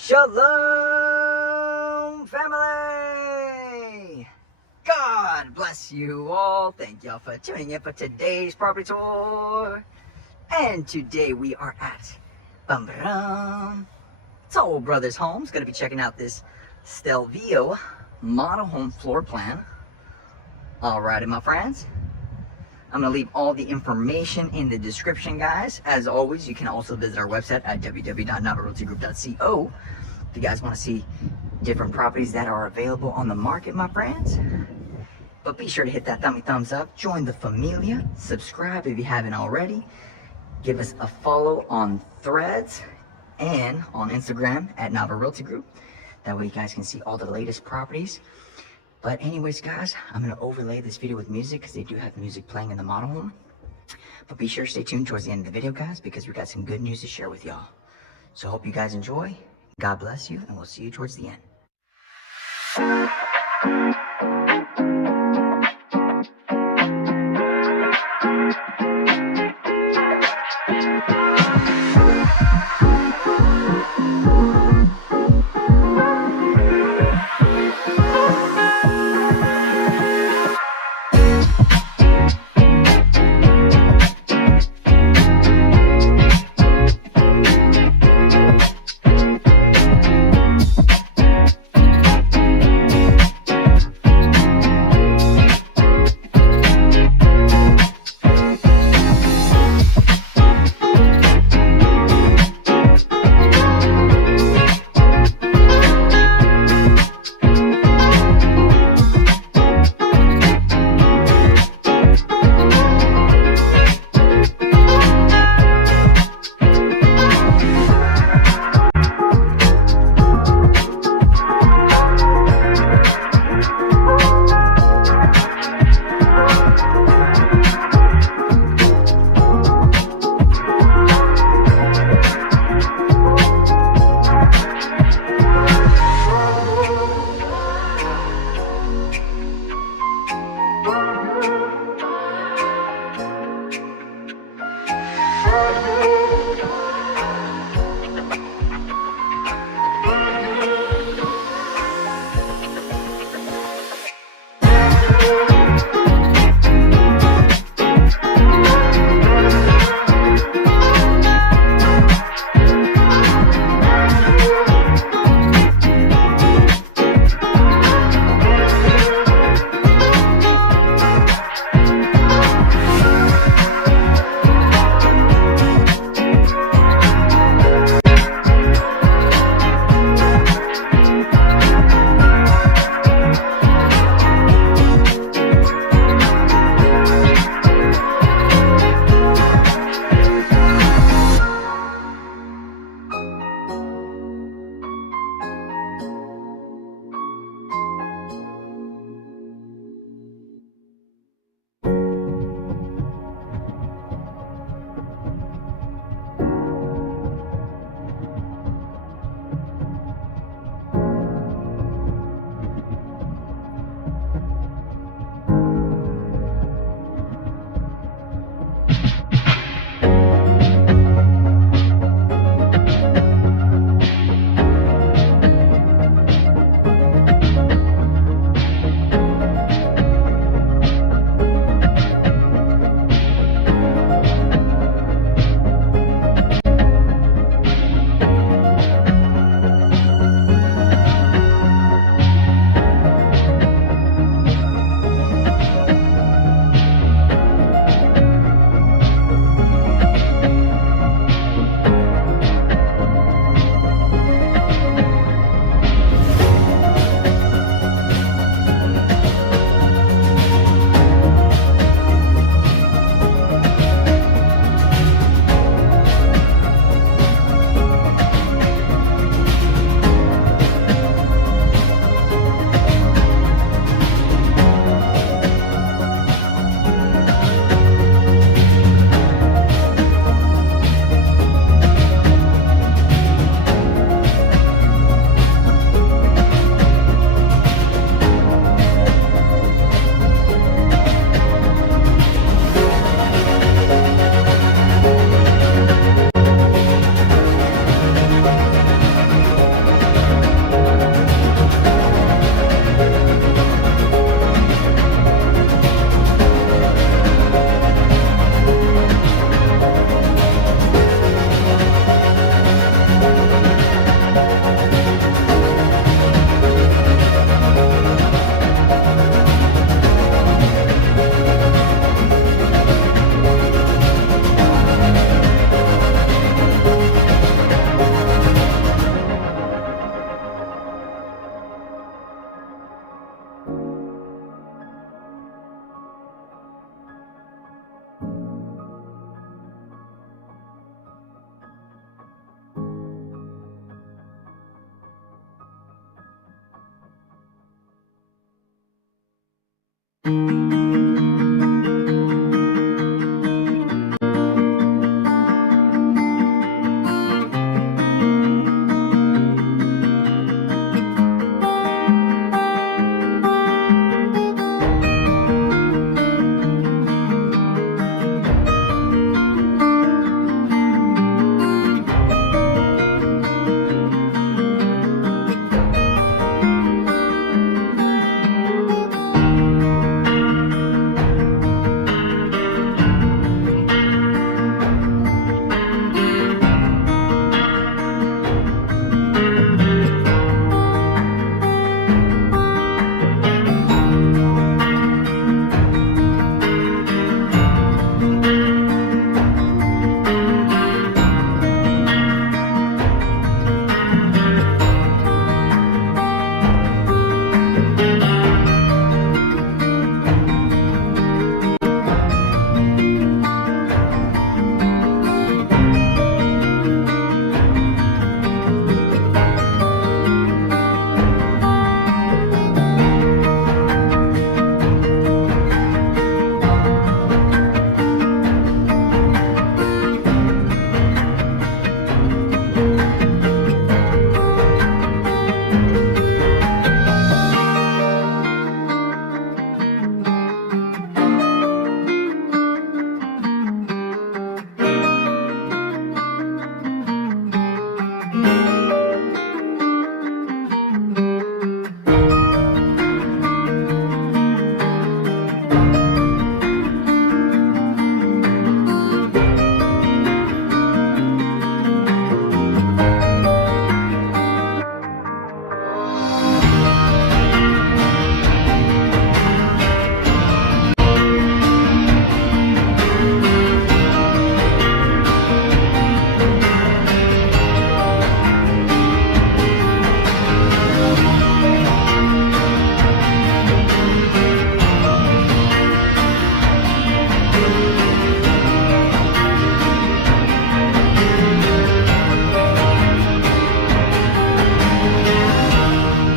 Shalom, family! God bless you all. Thank y'all for tuning in for today's property tour. And today we are at Toll Brothers Homes. Gonna be checking out this Stelvio model home floor plan. Alrighty, my friends. I'm gonna leave all the information in the description, guys. As always, you can also visit our website at www.navarealtygroup.co if you guys want to see different properties that are available on the market, my friends. But be sure to hit that thumbs up, join the familia, subscribe if you haven't already, give us a follow on Threads and on Instagram at Nava Realty Group. That way you guys can see all the latest properties. But anyways, guys, I'm going to overlay this video with music because they do have music playing in the model home. But be sure to stay tuned towards the end of the video, guys, because we got some good news to share with y'all. So hope you guys enjoy. God bless you, and we'll see you towards the end.